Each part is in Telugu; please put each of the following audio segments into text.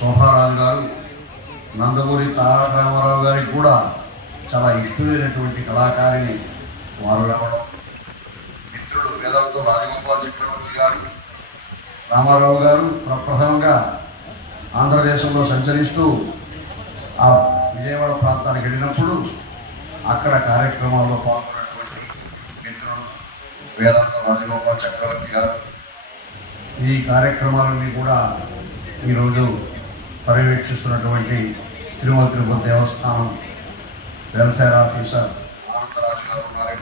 శోభారాజు గారు, నందమూరి తారక రామారావు గారికి కూడా చాలా ఇష్టమైనటువంటి కళాకారిణి వారు రావడం, మిత్రుడు వేదాంతం రాజగోపాల్ చక్రవర్తి గారు, రామారావు గారు ప్రప్రథమంగా ఆంధ్రదేశంలో సంచరిస్తూ ఆ విజయవాడ ప్రాంతానికి వెళ్ళినప్పుడు అక్కడ కార్యక్రమాల్లో పాల్గొన్నటువంటి మిత్రుడు వేదాంతం రాజగోపాల్ చక్రవర్తి గారు. ఈ కార్యక్రమాలన్నీ కూడా ఈరోజు పర్యవేక్షిస్తున్నటువంటి తిరుపతి దేవస్థానం వెల్ఫేర్ ఆఫీసర్ ఆనందరాజు గారు ఉన్నారు.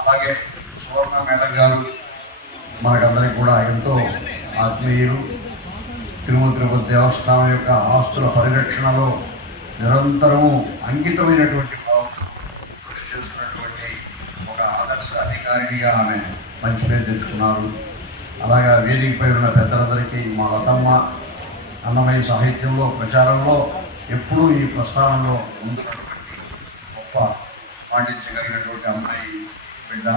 అలాగే సువర్ణ మేడం గారు మనకందరికీ కూడా ఎంతో ఆత్మీయులు. తిరుపతి దేవస్థానం యొక్క ఆస్తుల పరిరక్షణలో నిరంతరము అంకితమైనటువంటి భావంతో కృషి చేస్తున్నటువంటి ఒక ఆదర్శ అధికారినిగా ఆమె మంచి పేరు తెచ్చుకున్నారు. అలాగా వేదికపై ఉన్న పెద్దలందరికీ మా లతమ్మ అన్నమయ్య సాహిత్యంలో ప్రచారంలో ఎప్పుడూ ఈ ప్రస్థానంలో ముందున్నటువంటి గొప్ప పాటించగలిగినటువంటి అమ్మాయి బిడ్డ.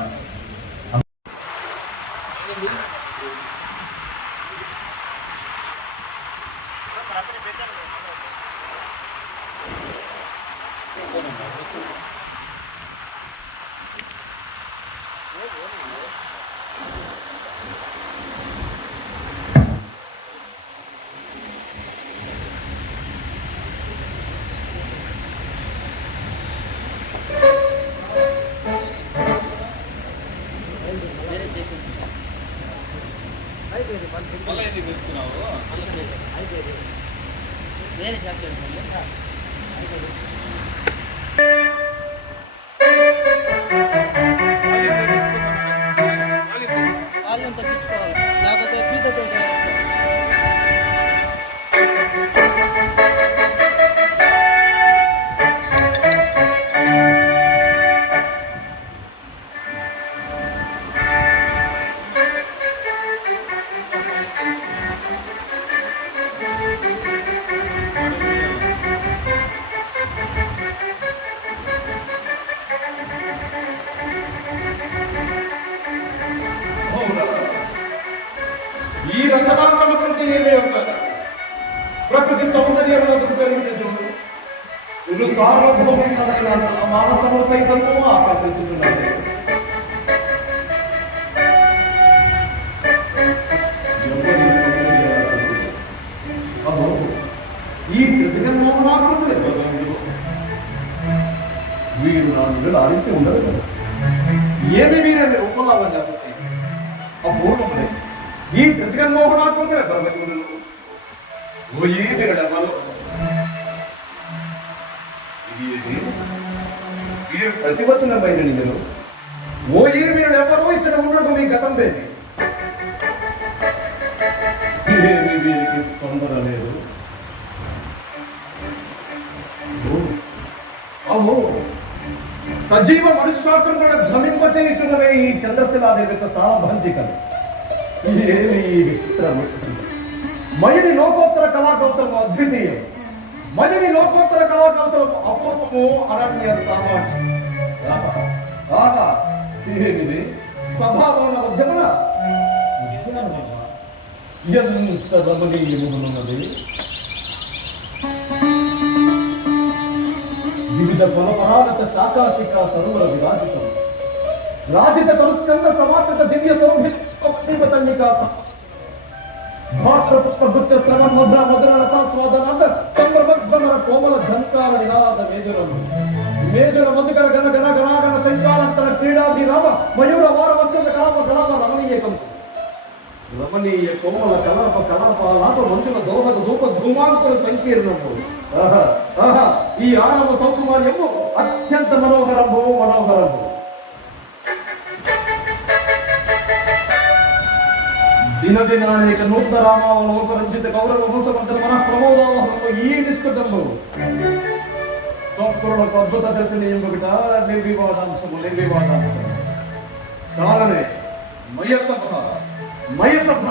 వేరే చెప్పలేదు. వాళ్ళని పట్టించుకోవాలి, లేకపోతే పీత ఈ రచనాత్మకృతి ఏమే ఉంటుంది. ప్రకృతి సౌందర్యంలో దృక్పరించు ఇరు సార్వభౌమైన మానసము సైతము ఆకర్షించుతున్నది. అబ్బో, ఈ జగన్మోహనాకృతులు వీరు నా నుండి ఆడించి ఉండదు కదా. ఏమి వీరని ఉపలాభం చెప్పేసి అపూర్వములే ఈ జగన్మోహనాకృతులే పరమశివుడు. ఓ ఈ వీరుడెవరు? వీరు ప్రతివచనమైన నిజరు. ఓ ఈ వీరుడెవరు? ఇక్కడ ఉండడం మీ గతం పేరు. ఏమి వీరికి తొందర లేదు. అమ్మో, సజీవ మనుష్యాకృతులను భ్రమింపచేయుచున్నవే ఈ చంద్రశిలా నిర్మిత సాలభంజికలు. ఏమి విచిత్రము! మయుని లోకోత్తర కళాకౌశలము అద్వితీయం. మయుని లోకోత్తర కళాకౌశలము అపూర్వము, అరణ్య సామాన్యం. ఏమిది స్వభావం ఉద్యమన ఎంత రమణీయమున్నది. వివిధ ఫలపరాగత శాకాశిక తరువుల విరాజితం. రాజిత తరుస్కంద సమాప్త దివ్య సౌభ్యతల్లిక భాస్ర పుష్ప గుచ్చ శ్రవణ ముద్ర ముద్ర రసాస్వాదనాంత సంభ్రమర కోమల ఝంకార నినాద మేజురము. మేజుర మధుకర గణ గణ గణాగణ సంకాలంతర క్రీడాది రామ మయూర వార వర్ష కలాప కలాప రమణీయకం. రమణీయ కోమల కలాప కలాప లాప మంజుల దోహద ధూప ధూమాంకుల సంకీర్ణము. ఈ ఆరవ సౌకుమార్యము అత్యంత మనోహరము మనోహరము. దినదినానేక నూతన రామావలోకరంజిత గౌరవ వంశవర్ధన మన ప్రమోదావహంలో ఈ నిష్కటంలో సంస్కృతులకు అద్భుత దర్శనీయం ఒకట నిర్వివాదాంశము నిర్వివాదాంశము. కాలనే మయసభ మయసభ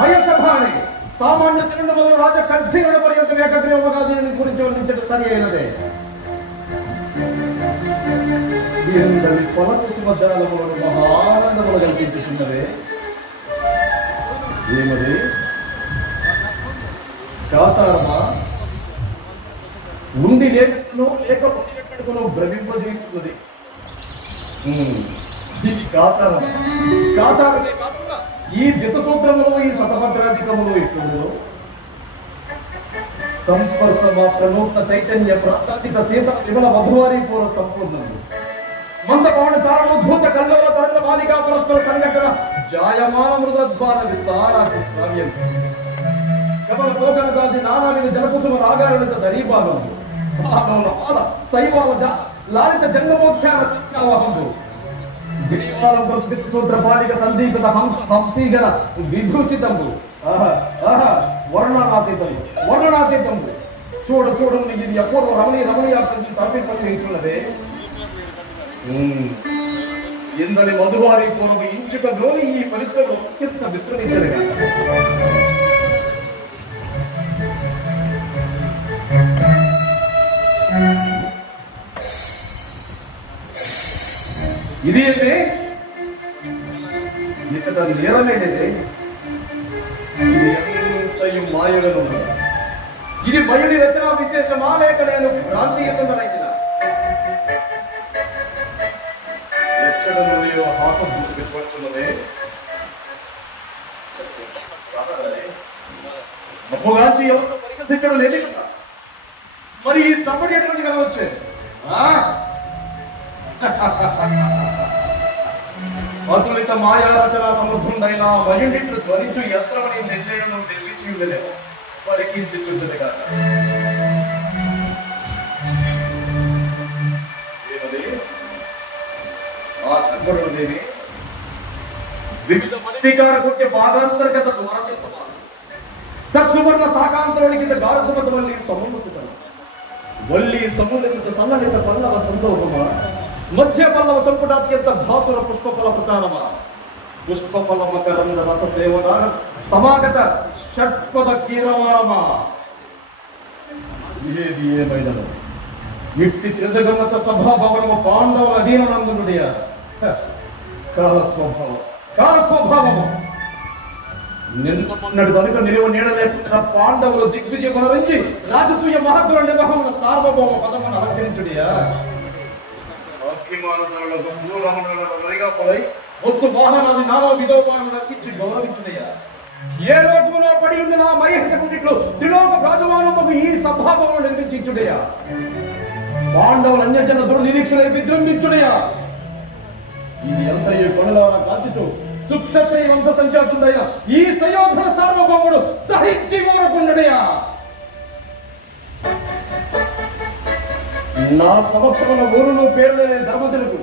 మయసభ అని సామాన్య తిరుడు మొదలు రాజ కంఠీరుల పర్యంతం ఏకగ్రీవగాదిని గురించి వర్ణించడం సరి అయినదే. వీరందరి పొలకృషి మధ్యాహ్నములను మహానందములు కల్పించుతున్నవే. ఏమది కాసారమా ఉండి లేనట్టును లేక ఉండినట్టును భ్రమింపజేస్తున్నది. ఇది కాసారం. కాసారమే కాకుండా ఈ దిశ సూత్రములు ఈ శతభద్రాధికములు ఇట్లు సంస్పర్శ మాత్ర నూతన చైతన్య ప్రాసాదిక శీతల విమల మధువారి పూర్వ సంపూర్ణము మంద పవన చారణోద్భూత కల్లోల తరంగ బాలికా పరస్పర సంఘటన జాయమాన మృద్వార విస్తారాది శ్రావ్యం కమల పోకన దాది నానావిధ జలకుసుమ రాగారులిత దరీపాలు భావముల పాద శైవాల లాలిత జన్మమోఖ్యాన సంఖ్యావహంబు గిరివారం ప్రతిష్ఠ సూత్ర బాలిక సందీపిత హంసీగర విభూషితంబు వర్ణనాతీతము వర్ణనాతీతము చూడండి ఇది అపూర్వ రమణీయాత్రం సమర్పించున్నదే. ఇందని మధువారి పూర్వ ఇంచుకలోని ఈ పరిశ్రమలో అత్యంత విశ్రమించదు. ఇది ఏంటి ఇతడు నేరమేనైతే ఇది ఎంతయు మాయగను. ఇది మయుని రచన విశేషమా లేక నేను భ్రాంతియుతున్నదైన ఎక్కడ నుండి హాసభూతి విశ్వస్తున్నదే. అప్పుగాంచి ఎవరితో పరికసించడం లేదు కదా. మరి ఈ సంపడి ఎటువంటి కలవచ్చు? అతులిత మాయారచన సమృద్ధుండైన మయుడిట్లు ధ్వనించు యంత్రమని నిర్ణయం నిర్మించి ఉండలేవు పరికించుండదు కాక. ఆ సంపడు దేవి వివిధ మణికార కొట్టే భాగాంతర్గత ద్వారమాలు తత్సువర్ణ శాకాంతరునికి గాఢమత వల్లి సమున్నసిత వల్లి సమున్నసిత సన్నహిత పల్లవ సంతోషమా మధ్య పల్లవ సంపుటాత్యంత భాసుర పుష్పఫల ప్రధానమా పుష్పఫల మకరంద రస సేవన సమాగత షట్పద కీరమానమా. ఏది ఏమైనను ఇట్టి త్రిజగన్నత సభాభవనము పాండవుల అధీనందునుడియా కాలస్వభావము నిన్నటి కనుక నిలువ నీడ లేకుండా పాండవులు దిగ్విజయమున నుంచి రాజసూయ మహత్తుల నిర్వహణ సార్వభౌమ పదమును అలంకరించుడియా. వస్తు వాహనాన్ని నానా విధోపాలను అర్పించి గౌరవించుడయ్యా. ఏ లోకములో పడి ఉంది నా మైహకుడిట్లు త్రిలోక రాజమానముకు ఈ సభాభవనం నిర్మించుడయ్యా. పాండవులు అన్యజన దుర్నిరీక్షణ విజృంభించుడయ్యా. ఇది ఎంత ఈ కొనలారా కాల్చుతూ సుక్షత్రియ వంశ సంచాతుండయ్యా ఈ సయోధన సార్వభౌముడు సహించి ఊరకుండుడయ్యా. నా సమక్షమున ఊరును పేర్లేని ధర్మజులకు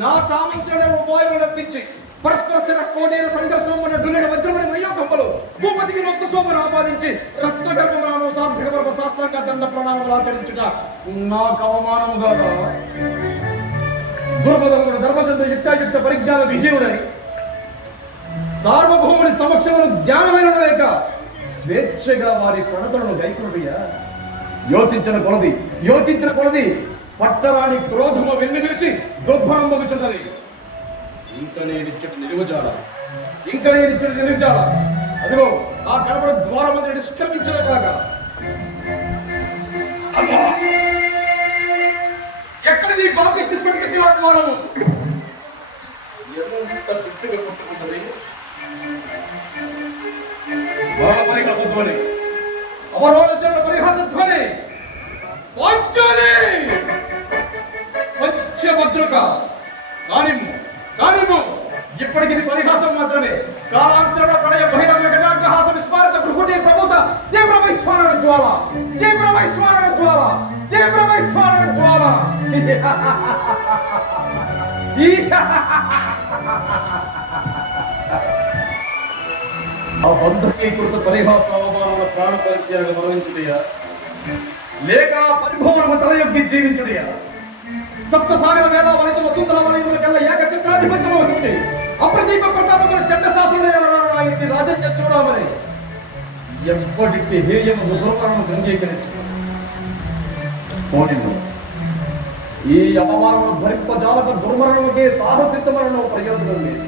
నా సామంతుడే ఉపాయం నప్పించి పరస్పర కోడేర సంఘర్షణ డులిన వజ్రమని మయోకంపలు భూపతికి నొక్క సోమను ఆపాదించి రక్తగర్భములను సాంఘిక శాస్త్రంగా దండ ప్రణామములు ఆచరించుట నాకు అవమానముగా దుర్బధముడు ధర్మచంద్ర యుక్తాయుక్త పరిజ్ఞాన విజయుడై సార్వభౌముని సమక్షమును జ్ఞానమైన లేక స్వేచ్ఛగా వారి ప్రణతులను గైకొనయ్యా. యోచించిన కొలది పట్టరాని క్రోధము వెన్నువిరిసి దుర్భరం మగుచున్నది. ఇంకా నేనిచ్చటి నిలువజాల అదిగో ఆ కనబడ ద్వారమంది నిష్క్రమించదు కాక. ఎక్కడిది బాపిష్టి స్ఫటిక శిలా ద్వారము ఎంత బిట్టుగా కొట్టుకుంటుంది. పరిహాసధ్వని అవరోధన పరిహాసధ్వని భద్రక కానిమ్ము ఇప్పటికి పరిహాసం మాత్రమే. కాలాంతరంలో పడయ బహిరంగ గజాంకహాస విస్మారిత భృకుటి ప్రభుత తీవ్రమైస్వానర జ్వాల ఆ బంధకీకృత పరిహాస అవమానాల ప్రాణ పరిత్యాగ మరణించుడియా లేక పరిభవనము తలయొగ్గి జీవించుడియా. సప్తసాగర వేద వనిత వసుంధర వలయములకల్లా ఏక చిత్రాధిపత్యము వహించి అప్రదీప ప్రతాపముల చెడ్డ శాసనటి రాజన్య చూడమని ఎప్పటికి హేయము దుర్మరణము అంగీకరించు. ఈ అపమానమును భరింపజాలక దుర్మరణముకే సాహసిత మరణము ప్రయోజనం లేదు.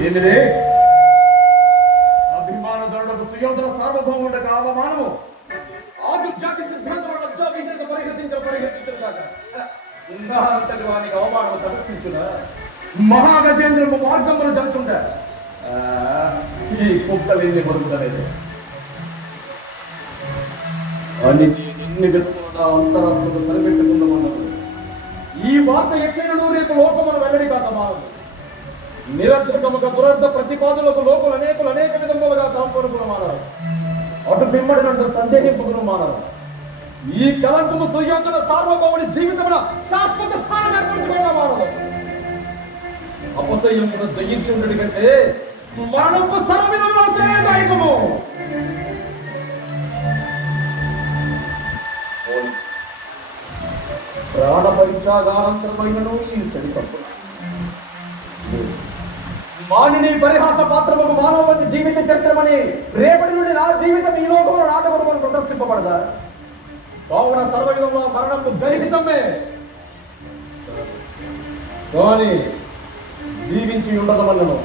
ఏంటిదే అభిమాన దండకు సుయోధన సార్వభౌముడికి అవమానము ఆజు జాతి సిద్ధాంతం పరిహసించాక అంతటి వానికి అవమానము తలపించున మహాగజేంద్రము మార్గమును జరుగుతుంట ఈ కుక్కలేని బరుకుదలేదు అని ఎన్ని విధములుగా అంతరాత్మకు సరిపెట్టుకుందామన్నది. ఈ వార్త ఎట్లైనను రేపు లోకమును వెల్లడి కాదమానదు. నిరర్ధకముగా దురర్థ ప్రతిపాదులకు లోకులు అనేక విధములుగా కాంపడుకునమానారు. అటు పిమ్మడినంత సందేహింపుకును మానరు. ఈ కలంకము సుయోధన సార్వభౌముడి జీవితమున శాశ్వత స్థానం ఏర్పరచుకోగా మానదు. అపసయ్యమును జయించి ఉండడి కంటే మరణము సర్వవిధముల శ్రేయదాయకము. ప్రాణ పరిత్యాగానంతరమైనను ఈ సరితప్పు మానిని పరిహాస పాత్రముకు మానవుని జీవిత చరిత్రమని రేపటి నుండి నా జీవితం ఈ లోకంలో నాటకమును ప్రదర్శింపబడదా. కావున సర్వవిధంలో మరణము గరిహితమే కానీ జీవించి ఉండదమన్నను.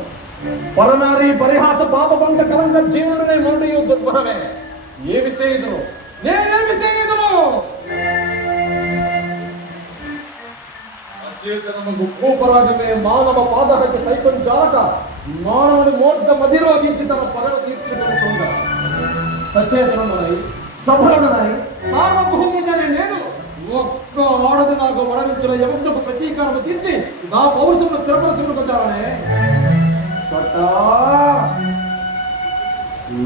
పరనారి పరిహాస పాపబంధ కలంక జీవుడునే మొండియు దుర్భరమే. ఏమి చేయుదును నేనేమి చేయుదును? అచేతనముకు భూపరాజమే మానవ పాదహత్య సైతం జాలక మానవుని మూర్త మదిరోగించి తన పగల తీర్చుకుంటుందా. సచేతనమనై సఫలమనై సార్వభౌముడనే నేను ఒక్క ఆడది నాకు వడగించిన యమునకు ప్రతీకారము తీర్చి నా పౌరుషమును స్థిరపరచుకుంటానే.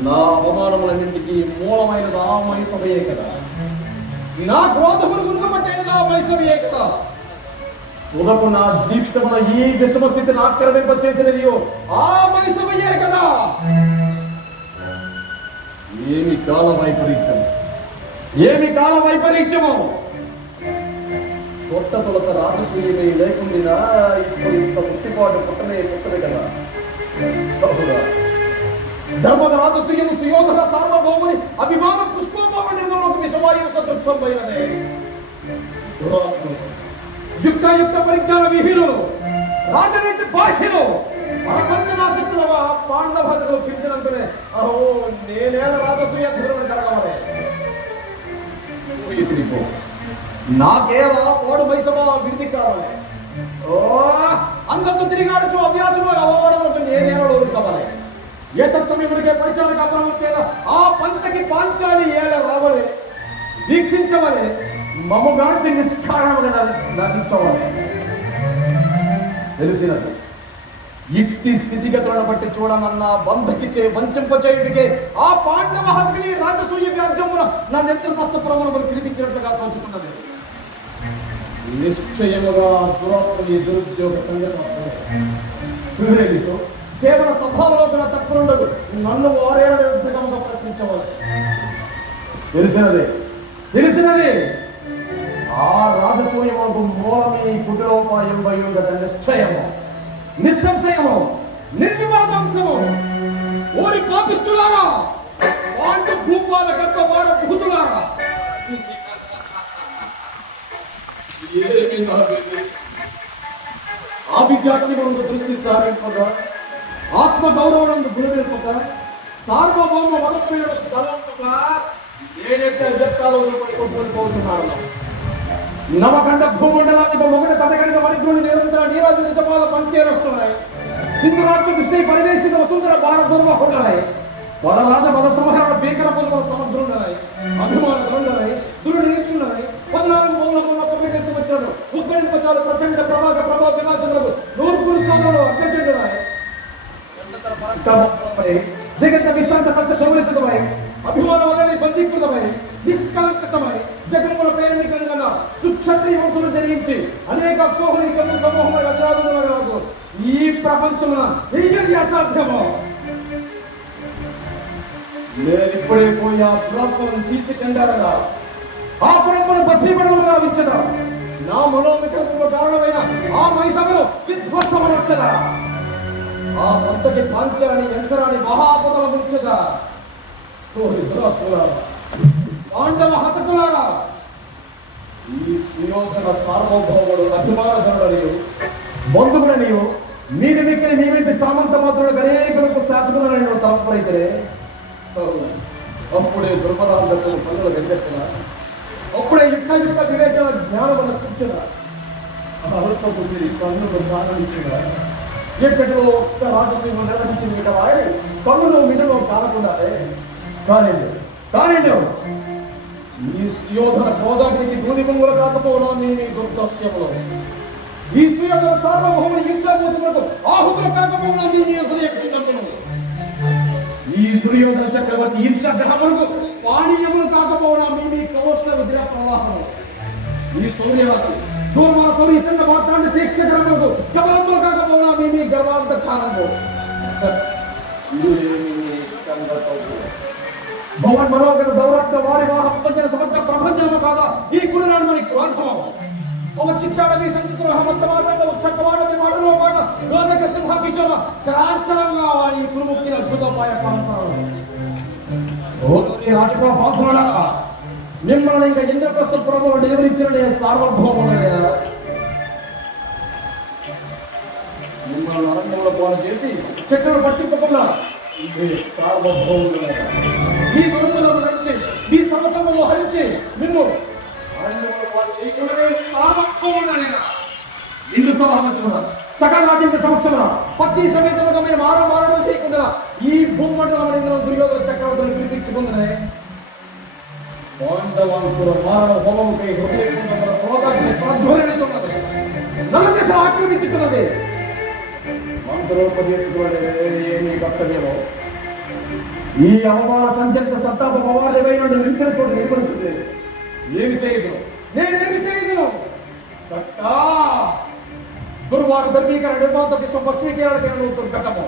నా అవమానములన్నింటికి మూలమైనది ఆ మైసభయే కదా. నా క్రోధమును మునుగబట్టేది ఆ మైసభయే కదా. ఉదపు నా జీవితమున ఈ విషమ స్థితిని ఆక్రమింపచేసినది ఆ మైసభయే కదా. ఏమి కాల వైపరీత్యం, ఏమి కాల వైపరీత్యము. కొత్త తొలత రాజసూయమే లేకుండా ఇప్పుడు ఇంత ముట్టిపాటు పుట్టనే కదా. ధర్మద రాజసూయము సుయోధన సార్వభౌముని అభిమాన పుష్పోపమని విషవాయు సదృక్షమైనదే. యుక్త పరిజ్ఞాన విహీనులు, రాజనీతి బాహ్యులు, ప్రపంచనాశక్తుల పాండభద్రులు పిలిచినంతనే అహో నేనేల రాజసూయ ధీరుని కలగవలే. నాకేలా పోడు మైసభ విడిది కావాలి. ఓ అందరితో తిరిగాడుచు అభ్యాసంలో అవమానం నేనేలా కావాలి. ఏ తత్సమయముడికే పరిచారక అప్రమత్తేగా ఆ పంచకి పాంచాలి ఏళ్ళ రావలే వీక్షించవలే. మమ్మగాంచి నిష్కారణముగా నటించవలే. తెలిసినది ఇట్టి స్థితిగతులను బట్టి చూడనన్నా బంధకిచే వంచింపచేయుడికే ఆ పాండవ హత్యని రాజసూయ వ్యాజ్యమున నా నెత్తుమస్తపురమును పిలిపించినట్లుగా తోచుతున్నది. నిశ్చయముగా దురాత్మ ఈ దురుద్యోగ సంగతితో కేవల సభలో తప్పులుండదు. నన్ను వారేళ్ళ యుద్ధముగా ప్రశ్నించవాలి. తెలిసినది ఆ రాజసూయముకు మూలమే కుటిలోపాయం వయుగత నిశ్చయము, నిస్సంశయము, నిర్వివాదాంశము. ఓరి పాపిష్టులారా, పాండు భూపాల గర్భవాడ భూతులారా, ఆభిజాత్మికంగా దృష్టి సారింపగా, ఆత్మ గౌరవం గుణనిర్పక, సార్వభౌమ వడప్రియులకు తలంపగా ఏదైతే వ్యక్తాలు పట్టుకోపోతున్నాడు. నవకండ భూమండలానికి ఒకటి తదగడిత వరిగ్రుని నిరంతర నీరాజు నిజపాల పంచేరుస్తున్నాయి. సింధురాజు కృష్ణ పరివేశిత వసుంధర భారత దుర్వహున్నాయి. వడరాజ బల సంహరణ భీకర పొలముల సముద్రున్నాయి. అభిమాన దొంగలై దురు నిరీక్షున్నాయి. 14 పౌలమున్న పొమ్మిటెత్తి వచ్చాడు. 30 నిమిషాలు ప్రచండ ప్రభావ వినాశనలు 100 స్థానంలో అత్యంతున్నాయి. జగత విశ్రాంత సత్య సౌలిసితమై అభిమాన వలని బంధీకృతమై నిష్కలంకమై జగన్ముల ప్రేమికంగా సుక్షత్రియ వంశములు జరిగించి అనేక అక్షోహణికము సమూహమై వజ్రాదులకు ఈ ప్రపంచమున ఏది అసాధ్యమో. నేనిప్పుడే పోయి ఆ దురాత్మను చీల్చి చెందాడగా ఆ పురమును భస్మీపడముగా విచ్చదా. నా మనోవికల్పము కారణమైన ఆ మైసభను విధ్వంసమనొచ్చదా. ఆ పంతటి పాంచాని యంత్రాన్ని మహాపదల ముంచదా. పాండవ హతకులారా, ఈ సుయోధన సార్వభౌముడు అభిమానధనుడనియు అప్పుడే దుర్మదాంతకు పనుల వెంకట్టిన అప్పుడే యుక్త యుక్త వివేచన జ్ఞానముల సూచన అల్పపు సిరి కన్నులు ప్రారంభించిన ఎక్కడో ఒక్క రాజసీమ నిర్వహించిన మిటవాయి కన్నులో మిటలో కాలకుండానే కానీ ఈ సుయోధన క్రోధానికి దూది పొంగులు కాకపోవడం నీ దుర్దోష్యములో ఈ సుయోధన సార్వభౌముని ఈశ్వరమూర్తులకు ఆహుతులు కాకపోవడం నీ హృదయకుండమును ఈ దుర్యోధన చక్రవర్తి ఈర్ష్యగ్రహములకు పానీయములు కాకపోవడం మీ కౌష్ణ విద్య ప్రవాహము ఈ సౌర్యవాసి దూర్మాన సౌర్య చండ మాత్రాన్ని దీక్షకరములకు కమలములు కాకపోవడం మీ గర్వాంత కారణము భవన్ మనోగర దౌరత్వ వారి వాహ ప్రపంచ సమర్థ ప్రపంచము కాదా ఈ గుణనాడు మనకి క్రోధము ఒక చిత్తాడవి సంచిత్ర హమంతమాదంలో చక్కవాడవి మాటలో మాట రోదక సింహ కిశోర కాంచలంగా వాడి కురుముక్తి అద్భుతపాయ కాంతాలు నాటక పాత్రుడా మిమ్మల్ని ఇంకా ఇంద్రప్రస్థ ప్రభువు నిర్వహించిన సార్వభౌముడైన మిమ్మల్ని అరణ్యంలో పాలు చేసి చెట్టును పట్టింపకుండా సార్వభౌముడైన ఈ గురుములను నడిచి మీ సర్వసంగంలో హరించి నిన్ను ఇందు సమాహరించుకున్న సకల రాజ్యం సమక్షమున పత్తి సమేతముగా మీరు మారడం చేయకుండా ఈ భూమండలం దుర్యోధన చక్రవర్తులు పిలిపించుకుందనే పాండవాంకుల మారణ హోమముకై హృదయపూర్వక క్రోధాన్ని ప్రధ్వనిస్తున్నది నల్ల దేశం ఆక్రమించుతున్నది మంత్రోపదేశకులు ఏమి కర్తవ్యమో ఈ అవమాన సంచలిత సత్తాప పవార్యమైన నిలిచిన చోటు నిర్వహించింది ఏమి చేయదు నేనేమి చేయదు గురువారు ధర్మీకరణ నిర్మాత విశ్వ భక్తికీరణ దుర్ఘటము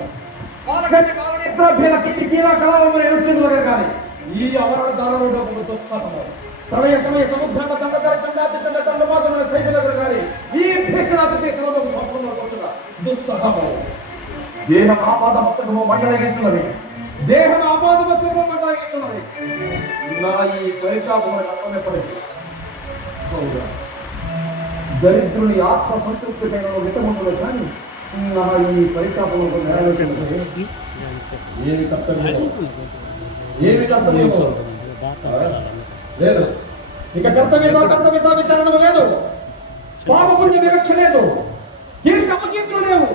పాలగంటి కాలనేత్రాభ్యల కీలా కళావమని ఎడుచుండగా కానీ ఈ అవరణ దారుణ దుస్సహము ప్రళయ సమయ సముద్రాల దండధర చండాతి చండ దండమాతమైన సైకిల్ కానీ ఈ భీషణాతి భీషణలో సంపూర్ణ దుస్సహము దేహం ఆపాద పుస్తకము మండలగిస్తున్నది దేహం ఆపాద పుస్తకము మండలగిస్తున్నది నా ఈ పరితాపమైన అర్థమెప్పటికీ దరిద్రుని ఆత్మ సంతృప్తికైన విటముండదు కానీ నా ఈ పరితాపంలో ఏమి కర్తవ్యమో లేదు ఇక కర్తవ్యత విచారణ లేదు పాపపుణ్య వివక్ష లేదు కీర్తి అపకీర్తులు లేవు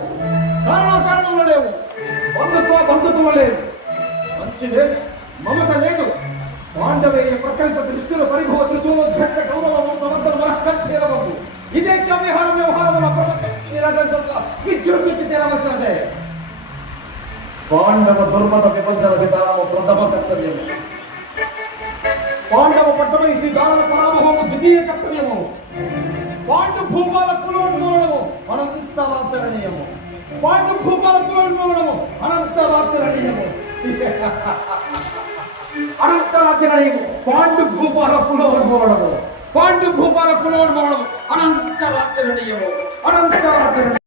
కారణంలో లేవు బంధుత్వం లేదు మంచి లేదు మమత లేదు పాండవేయ ప్రకల్ప దృష్టిలో పరిభవ త్రిశూలోద్ఘట్ట కౌరవ సమర్థన మహక్కీరవము ఇదే వ్యవహారంలో విజృంభించి తీరవలసినదే పాండవ దుర్మత విభజన విధానము ప్రథమ కర్తవ్యము పాండవ పట్టణం శ్రీ దారుణ పరామహము ద్వితీయ కర్తవ్యము పాండు భూపాల పునరుద్ధరణము అనంతరాచరణీయము పాండు భూపాల పునరుద్ధరణము అనంతరాచరణీయము అనంతరాచరణీయము పాండు భూపాల పునరుద్ధరణము అనంతరాచరణీయము